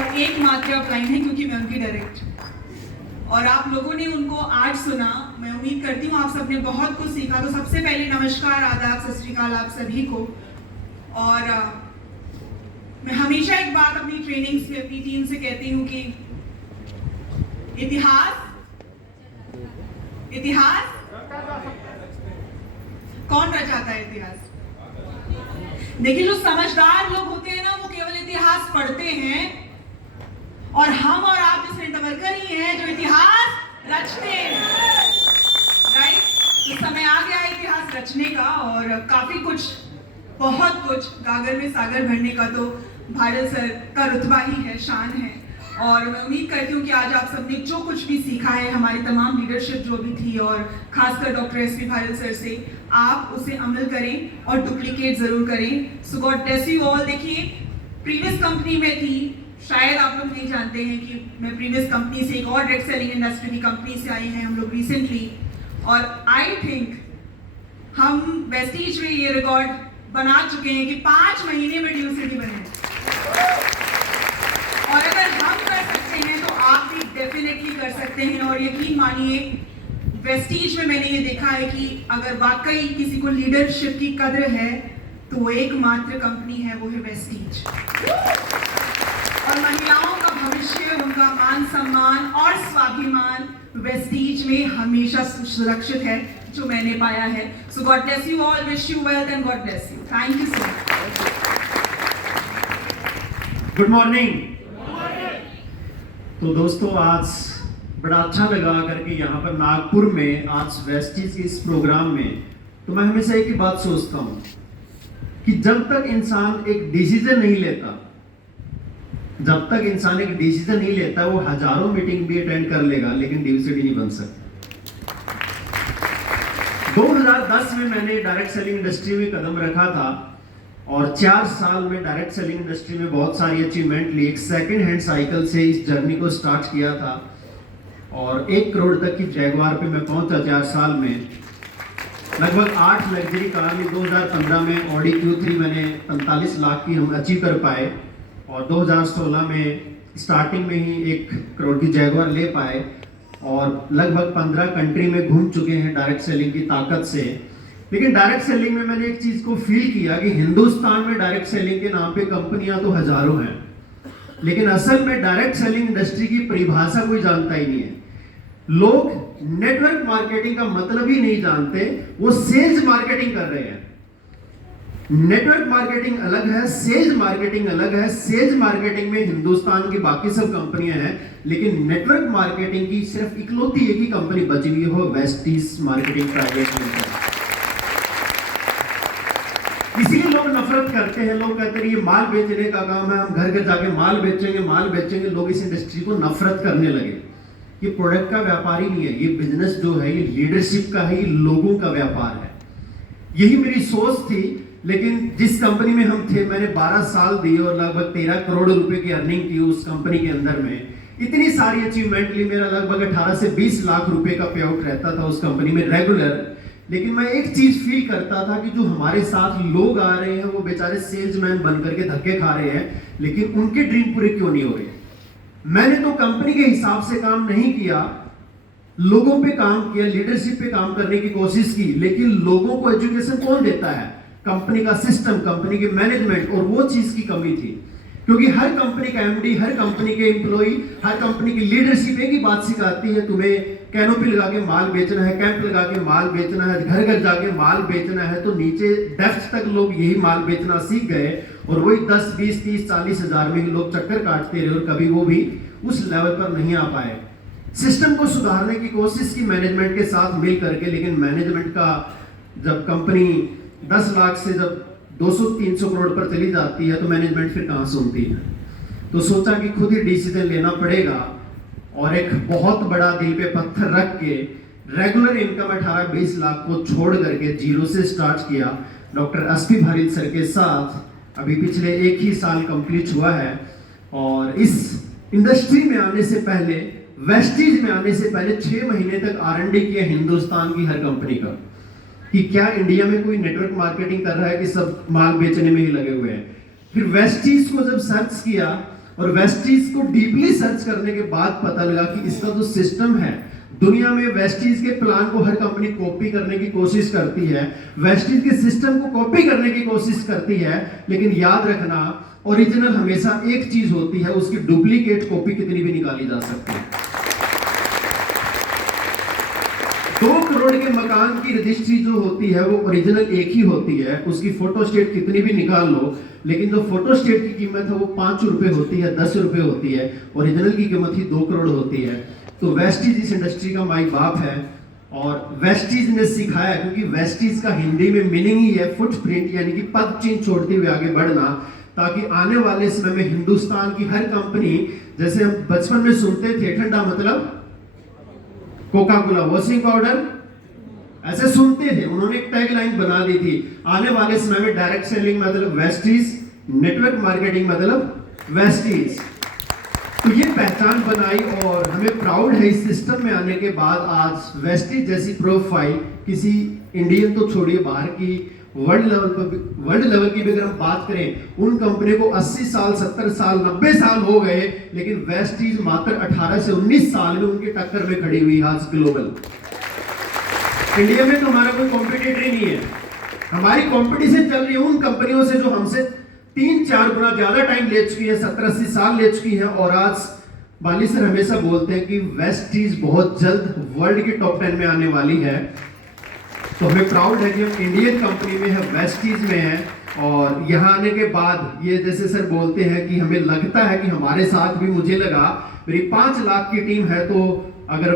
और एकमात्र अपलाइन है क्योंकि मैं उनकी डायरेक्ट, और आप लोगों ने उनको आज सुना। मैं उम्मीद करती हूँ आप सबने बहुत कुछ सीखा। तो सबसे पहले नमस्कार, आदाब, सत श्री अकाल आप सभी को। और मैं हमेशा एक बात अपनी ट्रेनिंग्स में अपनी टीम से कहती हूँ कि इतिहास कौन रचाता है इतिहास? देखिए, जो समझदार लोग होते हैं ना, वो केवल इतिहास पढ़ते हैं, और हम और आप जैसे नेटवर्कर ही हैं जो इतिहास रचते हैं, राइट? तो समय आ गया है इतिहास रचने का, और काफी कुछ, बहुत कुछ, गागर में सागर भरने का तो भाडल सर का रुतबा ही है, शान है। और मैं उम्मीद करती हूँ कि आज आप सबने जो कुछ भी सीखा है, हमारी तमाम लीडरशिप जो भी थी, और खासकर डॉक्टर एस.पी. भाडल सर से, आप उसे अमल करें और डुप्लीकेट जरूर करें। सो गॉड ब्लेस यू ऑल। देखिए, प्रीवियस कंपनी में थी, शायद आप लोग नहीं जानते हैं कि मैं प्रीवियस कंपनी से, एक और डायरेक्ट सेलिंग इंडस्ट्री की कंपनी से आई हैं हम लोग रिसेंटली, और आई थिंक हम वेस्टीज में ये रिकॉर्ड बना चुके हैं कि 5 महीने में ड्यू सिटी बने। और अगर हम कर सकते हैं तो आप भी डेफिनेटली कर सकते हैं। और यकीन मानिए, वेस्टीज में मैंने ये देखा है कि अगर वाकई किसी को लीडरशिप की कद्र है तो वो एकमात्र कंपनी है, वो है वेस्टीज। और महिलाओं का भविष्य, उनका मान सम्मान और स्वाभिमान वेस्टीज में हमेशा सुरक्षित है, जो मैंने पाया है। So God bless you all, wish you wealth and God bless you. Thank you so much. Good morning. तो दोस्तों, आज बड़ा अच्छा लगा करके यहाँ पर नागपुर में आज वेस्टीज के इस प्रोग्राम में। तो मैं हमेशा एक ही बात सोचता हूँ कि जब तक इंसान एक डिसीजन नहीं लेता, वो हजारों मीटिंग भी अटेंड कर लेगा, लेकिन डीसीडी नहीं बन सकता। 2010 में मैंने डायरेक्ट सेलिंग इंडस्ट्री में कदम रखा था, और 4 साल में डायरेक्ट सेलिंग इंडस्ट्री में बहुत सारी अचीवमेंट ली। एक सेकंड हैंड साइकिल से इस जर्नी को स्टार्ट किया था, और 1 करोड़ तक की जैगवार पे मैं पहुंचा 4 साल में। लगभग 8 लग्जरी कार में 2015 में ऑडी Q3 मैंने 45 लाख की हम अचीव कर पाए, और 2016 में स्टार्टिंग में ही 1 करोड़ की जैगवार ले पाए, और लगभग 15 कंट्री में घूम चुके हैं डायरेक्ट सेलिंग की ताकत से। लेकिन डायरेक्ट सेलिंग में मैंने एक चीज को फील किया कि हिंदुस्तान में डायरेक्ट सेलिंग के नाम पे कंपनियां तो हजारों हैं, लेकिन असल में डायरेक्ट सेलिंग इंडस्ट्री की परिभाषा कोई जानता ही नहीं है। लोग नेटवर्क मार्केटिंग का मतलब ही नहीं जानते, वो सेल्स मार्केटिंग कर रहे हैं। नेटवर्क मार्केटिंग अलग है, सेल्स मार्केटिंग अलग है। सेल्स मार्केटिंग में हिंदुस्तान की बाकी सब कंपनियां हैं, लेकिन नेटवर्क मार्केटिंग की सिर्फ इकलौती एक ही कंपनी बची हुई हो, वेस्टीज मार्केटिंग प्राइवेट लिमिटेड। इसीलिए लोग नफरत करते हैं। लोग कहते हैं ये माल बेचने का काम है, हम घर घर जाके माल बेचेंगे। लोग इस इंडस्ट्री को नफरत करने लगे। ये प्रोडक्ट का व्यापार ही नहीं है, ये बिजनेस जो है ये लीडरशिप का है, ये लोगों का व्यापार है। यही मेरी सोच थी। लेकिन जिस कंपनी में हम थे, मैंने 12 साल दिए और लगभग 13 करोड़ रुपए की अर्निंग की उस कंपनी के अंदर में। इतनी सारी अचीवमेंट ली, मेरा लगभग 18 से 20 लाख रुपए का पे आउट रहता था उस कंपनी में रेगुलर। लेकिन मैं एक चीज फील करता था कि जो हमारे साथ लोग आ रहे हैं वो बेचारे सेल्समैन बनकर के धक्के खा रहे हैं, लेकिन उनके ड्रीम पूरे क्यों नहीं हो रहे। मैंने तो कंपनी के हिसाब से काम नहीं किया, लोगों पे काम किया, लीडरशिप पे काम करने की कोशिश की। लेकिन लोगों को एजुकेशन कौन देता है? कंपनी का सिस्टम, कंपनी के मैनेजमेंट, और वो चीज की कमी थी। क्योंकि हर कंपनी का एमडी, हर कंपनी के एम्प्लॉई, हर कंपनी की लीडरशिप एक ही बात सिखाती है, तुम्हें कैनोपी लगा के माल बेचना है, कैंप लगा के माल बेचना है, घर घर जाके माल बेचना है। तो नीचे डेप्थ तक लोग यही माल बेचना सीख गए, और वही 10, 20, 30, 40 हजार में ही लोग चक्कर काटते रहे, और कभी वो भी उस लेवल पर नहीं आ पाए। सिस्टम को सुधारने की कोशिश की मैनेजमेंट के साथ मिल करके, लेकिन मैनेजमेंट का जब कंपनी 10 लाख से जब 200-300 करोड़ पर चली जाती है, तो मैनेजमेंट फिर कहां सुनती है। तो सोचा कि खुद ही डिसीजन लेना पड़ेगा, और एक बहुत बड़ा दिल पे पत्थर रख के रेगुलर इनकम 18-20 लाख को छोड़ करके जीरो से स्टार्ट किया डॉक्टर एस.पी. भाडल सर के साथ। अभी पिछले 1 ही साल कंप्लीट हुआ है, और इस इंडस्ट्री में आने से पहले, वेस्टीज में आने से पहले 6 महीने तक R&D किया हिंदुस्तान की हर कंपनी का, कि क्या इंडिया में कोई नेटवर्क मार्केटिंग कर रहा है कि सब माल बेचने में ही लगे हुए हैं। फिर वेस्टीज को जब सर्च किया और वेस्टीज को डीपली सर्च करने के बाद पता लगा कि इसका जो सिस्टम है, दुनिया में वेस्टीज के प्लान को हर कंपनी कॉपी करने की कोशिश करती है, वेस्टीज के सिस्टम को कॉपी करने की कोशिश करती है, लेकिन याद रखना ओरिजिनल हमेशा एक चीज होती है, उसकी डुप्लीकेट कॉपी कितनी भी निकाली जा सकती है। 2 करोड़ के मकान की रजिस्ट्री जो होती है वो ओरिजिनल एक ही होती है, उसकी फोटो स्टेट कितनी भी निकाल लो, लेकिन जो फोटो स्टेट की कीमत है वो 5 रुपए होती है, 10 रुपए होती है, ओरिजिनल की कीमत ही 2 करोड़ होती है। तो वेस्टीज इस इंडस्ट्री का माई बाप है और वेस्टीज ने सिखाया, क्योंकि वेस्टीज का हिंदी में मीनिंग ही है फुटप्रिंट, यानी कि पद चिन्ह छोड़ते हुए आगे बढ़ना, ताकि आने वाले समय में हिंदुस्तान की हर कंपनी, जैसे हम बचपन में सुनते थे ठंडा मतलब कोका कोला वॉशिंग पाउडर, ऐसे सुनते थे, उन्होंने एक टैगलाइन बना दी थी, आने वाले समय में डायरेक्ट सेलिंग मतलब वेस्टीज, नेटवर्क मार्केटिंग मतलब वेस्टीज। तो ये पहचान बनाई और हमें प्राउड है इस सिस्टम में आने के बाद आज वेस्टीज जैसी प्रोफाइल किसी इंडियन तो छोड़िए, बाहर की वर्ल्ड लेवल की भी अगर हम बात करें, उन कंपनी को 80 साल 70 साल 90 साल हो गए, लेकिन वेस्टीज मात्र 18 से 19 साल में उनकी टक्कर में खड़ी हुई आज ग्लोबल। इंडिया में तो हमारा कोई कॉम्पिटिटर ही नहीं है, हमारी कंपटीशन चल रही है उन कंपनियों से जो हमसे 3-4 गुना ज्यादा टाइम ले चुकी है, 70-80 साल ले चुकी है। और आज बाली सर हमेशा बोलते हैं कि वेस्टीज बहुत जल्द वर्ल्ड की टॉप 10 में आने वाली है। तो हमें प्राउड है कि हम इंडियन कंपनी में है, वेस्टीज में है। और यहाँ आने के बाद ये जैसे सर बोलते हैं कि हमें लगता है कि हमारे साथ भी, मुझे लगा मेरी 5 लाख की टीम है, तो अगर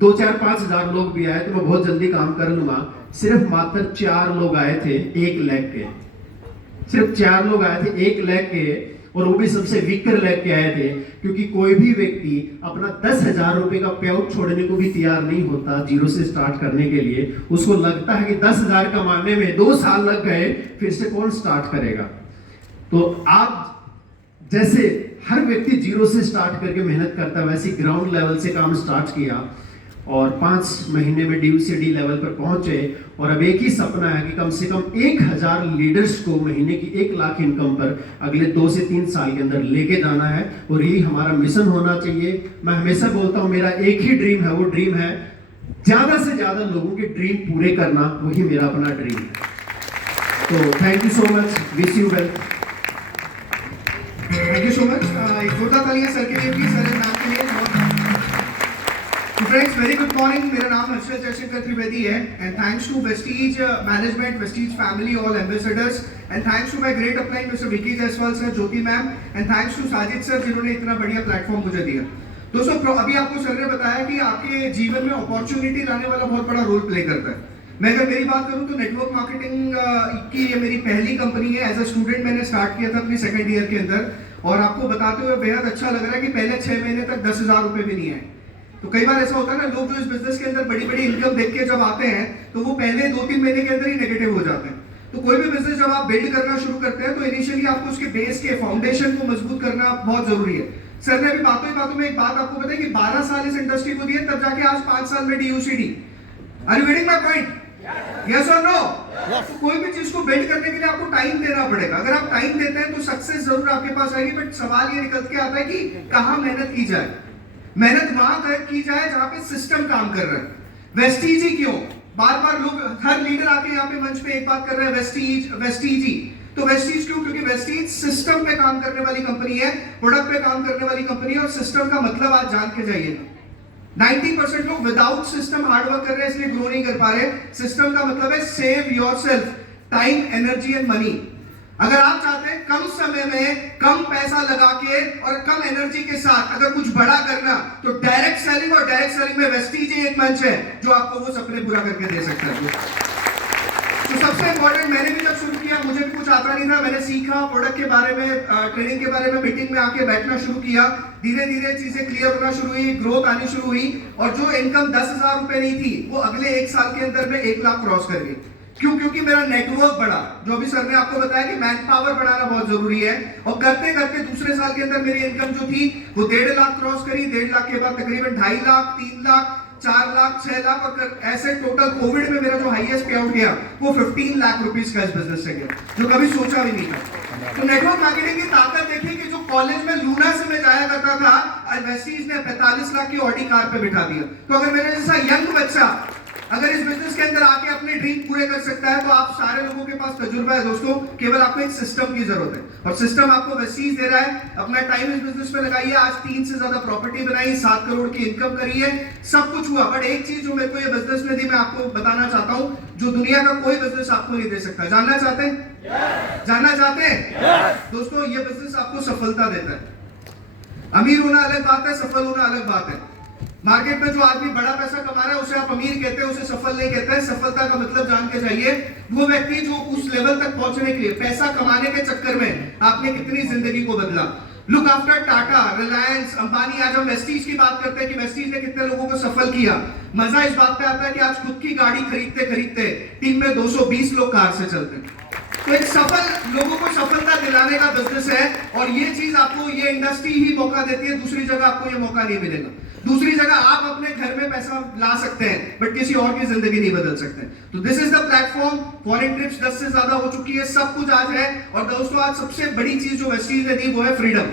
2-4-5 हजार लोग भी आए तो मैं बहुत जल्दी काम कर लूंगा। सिर्फ मात्र 4 लोग आए थे 1 लाख के, सिर्फ 4 लोग आए थे 1 लाख के, और वो भी सबसे वीकर लेग के आए थे, क्योंकि कोई भी व्यक्ति अपना 10,000 रुपए का पे आउट छोड़ने को भी तैयार नहीं होता जीरो से स्टार्ट करने के लिए। उसको लगता है कि 10,000 कमाने में 2 साल लग गए, फिर से कौन स्टार्ट करेगा। तो आप जैसे हर व्यक्ति जीरो से स्टार्ट करके मेहनत करता है, वैसे ग्राउंड लेवल से काम स्टार्ट किया और 5 महीने में डी से डी लेवल पर पहुंचे। और अब एक ही सपना है कि कम से कम 1000 लीडर्स को महीने की 1 लाख इनकम पर अगले 2 से 3 साल के अंदर लेके जाना है, और यही हमारा मिशन होना चाहिए। मैं हमेशा बोलता हूं मेरा एक ही ड्रीम है, वो ड्रीम है ज्यादा से ज्यादा लोगों के ड्रीम पूरे करना, वही मेरा अपना ड्रीम है। तो thank you so much, wish you well. Thank you so much. एक जोरदार तालियां सर के लिए प्लीज, सर के नाम के लिए। Friends, very good morning. मेरा नाम हर्षद जयशंकर त्रिवेदी है and thanks to Vestige management, Vestige family, all ambassadors, and thanks to my great upline mister Vicky Jaiswal sir, Jyoti ma'am, and thanks to Sajid sir जिन्होंने इतना बढ़िया प्लेटफॉर्म मुझे दिया। दोस्तों, अभी आपको सर ने बताया कि आपके जीवन में अपॉर्चुनिटी लाने वाला बहुत बड़ा रोल प्ले करता है। मैं अगर मेरी बात करूं तो नेटवर्क मार्केटिंग की ये मेरी पहली कंपनी है। एज अ स्टूडेंट मैंने स्टार्ट किया था अपनी सेकंड ईयर के अंदर, और आपको बताते हुए बेहद अच्छा लग रहा है कि पहले 6 महीने तक 10,000 रुपए भी नहीं आए। तो कई बार ऐसा होता है ना, लोग जो इस बिजनेस के अंदर बड़ी बड़ी इनकम देख के जब आते हैं तो वो पहले 2-3 महीने के अंदर ही नेगेटिव हो जाते हैं। तो कोई भी बिजनेस जब आप बिल्ड करना शुरू करते हैं तो इनिशियली आपको उसके बेस के फाउंडेशन को मजबूत करना बहुत जरूरी है। सर ने अभी बातों ही बातों में एक बात आपको बताई कि 12 साल इस इंडस्ट्री को दिए, तब जाके आज 5 साल में DUCD। Are you getting my point? Yes और नो? तो कोई भी चीज को बिल्ड करने के लिए आपको टाइम देना पड़ेगा। अगर आप टाइम देते हैं तो सक्सेस जरूर आपके पास आएगी, बट सवाल ये निकल के आता है कि कहां मेहनत की जाए। मेहनत वहां की जाए जहां पे सिस्टम काम कर रहा है। वेस्टीज ही क्यों? बार बार लोग, हर लीडर आके यहाँ पे मंच पे एक बात कर रहे हैं, वेस्टीज वेस्टीज ही। तो वेस्टीज क्यों? क्योंकि वेस्टीज सिस्टम पे काम करने वाली कंपनी है, प्रोडक्ट पे काम करने वाली कंपनी है। और सिस्टम का मतलब आज जान के जाइए, 90% लोग विदाउट सिस्टम हार्डवर्क कर रहे हैं, इसलिए ग्रो नहीं कर पा रहे। सिस्टम का मतलब है save yourself, time, energy and money. अगर आप चाहते हैं कम समय में कम पैसा लगा के और कम एनर्जी के साथ अगर कुछ बड़ा करना, तो डायरेक्ट सेलिंग, और डायरेक्ट सेलिंग में वेस्टीज ही एक मंच है जो आपको वो सपने पूरा करके दे सकता है। तो सबसे इंपॉर्टेंट, मैंने भी जब शुरू किया मुझे भी कुछ आता नहीं था, मैंने सीखा प्रोडक्ट के बारे में, ट्रेनिंग के बारे में, मीटिंग में आके बैठना शुरू किया। धीरे धीरे चीजें क्लियर होना शुरू हुई, ग्रोथ आनी शुरू हुई, और जो इनकम 10,000 रुपए नहीं थी वो अगले 1 साल के अंदर में 1 लाख क्रॉस कर गई। क्यों? क्योंकि मेरा नेटवर्क बढ़ा। जो अभी सर ने आपको बताया कि मैन पावर बढ़ाना बहुत जरूरी है, और करते करते दूसरे साल के अंदर मेरी इनकम जो थी वो 1.5 लाख क्रॉस करी। 1.5 लाख के बाद तकरीबन 2.5 लाख, 3 लाख, 4 लाख 6 लाख और ऐसे टोटल कोविड में मेरा जो हाईएस्ट पे आउट गया वो 15 लाख रुपीस का इस बिजनेस से गया, जो कभी सोचा भी नहीं था। तो नेटवर्क मार्केटिंग की ताकत देखिए कि जो कॉलेज में लूना से मैं जाया करता था, आज वेस्टीज ने 45 लाख की ऑडी कार पे बिठा दिया। तो अगर मेरे जैसा यंग बच्चा अगर इस बिजनेस के अंदर आके अपने ड्रीम पूरे कर सकता है तो आप सारे लोगों के पास तजुर्बा है दोस्तों, केवल आपको एक सिस्टम की जरूरत है और सिस्टम आपको वेस्टीज दे रहा है। अपना टाइम इस बिजनेस में लगाइए, आज 3 से ज्यादा प्रॉपर्टी बनाई, 7 करोड़ की इनकम करी है, सब कुछ हुआ। बट एक चीज जो मेरे को ये बिजनेस ने दी मैं आपको बताना चाहता हूं, जो दुनिया का कोई बिजनेस आपको नहीं दे सकता। जानना चाहते हैं? जानना चाहते हैं? दोस्तों ये बिजनेस आपको सफलता देता है। अमीर होना अलग बात है, सफल होना अलग बात है। मार्केट में जो आदमी बड़ा पैसा कमा रहा है उसे आप अमीर कहते हैं, उसे सफल नहीं कहते हैं। सफलता का मतलब जान के जाइए, वो व्यक्ति जो उस लेवल तक पहुंचने के लिए पैसा कमाने के चक्कर में आपने कितनी जिंदगी को बदला। Look after Tata, Reliance, Ambani. आज हम वेस्टीज की बात करते हैं कि वेस्टीज ने कितने लोगों को सफल किया। मजा इस बात पे आता है कि आज खुद की गाड़ी खरीदते खरीदते टीम में 220 लोग कार से चलते हैं। तो एक सफल लोगों को सफलता दिलाने का बिजनेस है और ये चीज आपको ये इंडस्ट्री ही मौका देती है, दूसरी जगह आपको ये मौका नहीं मिलेगा। दूसरी जगह आप अपने घर में पैसा ला सकते हैं बट किसी और की जिंदगी नहीं बदल सकते। तो this is the platform. Foreign trips 10 से ज्यादा हो चुकी है, सब कुछ आज है। और दोस्तों आज सबसे बड़ी चीज जो वेस्टीज ने दी वो है फ्रीडम।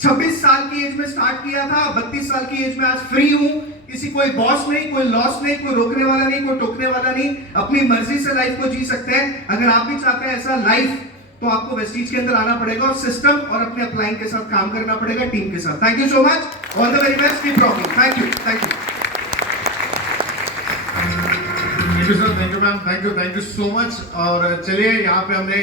26 साल की एज में स्टार्ट किया था, 32 साल की एज में आज फ्री हूं। किसी कोई बॉस नहीं, कोई लॉस नहीं, कोई रोकने वाला नहीं, कोई टोकने वाला नहीं। अपनी मर्जी से लाइफ को जी सकते हैं। अगर आप भी चाहते हैं ऐसा लाइफ तो आपको वेस्टीज के अंदर आना पड़ेगा और सिस्टम और अपने अपलाइन के साथ काम करना पड़ेगा, टीम के साथ। Thank you so much, all the very best, keep rocking. Thank you, thank you. Thank you sir, thank you ma'am, thank you so much. और चलिए यहाँ पे हमने